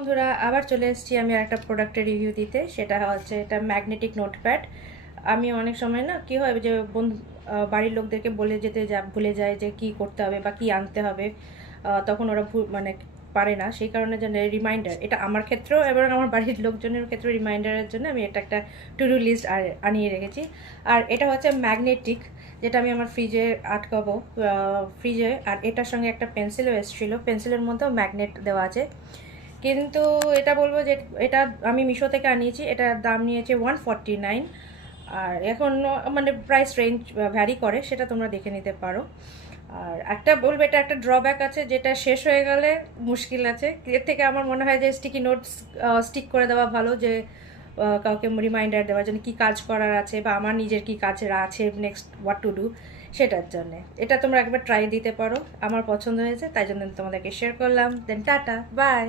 বন্ধুরা আবার চলে এসেছি আমি আর একটা প্রোডাক্টের রিভিউ দিতে। সেটা হচ্ছে এটা ম্যাগনেটিক নোটপ্যাড। আমি অনেক সময় না কি হয় যে বন্ধু বাড়ির লোকদেরকে বলে যেতে ভুলে যায় যে কি করতে হবে বা কি আনতে হবে। তখন ওরা মানে পারে না, সেই কারণে যেন রিমাইন্ডার, এটা আমার ক্ষেত্রেও এবং আমার বাড়ির লোকজনের ক্ষেত্রে রিমাইন্ডারের জন্য আমি এটা একটা টু ডু লিস্ট আনিয়ে রেখেছি। আর এটা হচ্ছে ম্যাগনেটিক, যেটা আমি আমার ফ্রিজে আটকাবো ফ্রিজে। আর এটার সঙ্গে একটা পেন্সিলও এসেছিলো, পেন্সিলের মধ্যেও ম্যাগনেট দেওয়া আছে। কিন্তু এটা বলবো যে এটা আমি মিশো থেকে আনিয়েছি, এটার দাম নিয়েছে 149। আর এখন মানে প্রাইস রেঞ্জ ভ্যারি করে, সেটা তোমরা দেখে নিতে পারো। আর একটা বলবো, এটা একটা ড্রব্যাক আছে, যেটা শেষ হয়ে গেলে মুশকিল আছে। এর থেকে আমার মনে হয় যে স্টিকি নোটস স্টিক করে দেওয়া ভালো, যে কাউকে রিমাইন্ডার দেওয়ার জন্য কী কাজ করার আছে বা আমার নিজের কী কাজ আছে নেক্সট হোয়াট টু ডু, সেটার জন্যে এটা তোমরা একবার ট্রাই দিতে পারো। আমার পছন্দ হয়েছে, তাই জন্য তোমাদেরকে শেয়ার করলাম। Then tata, by.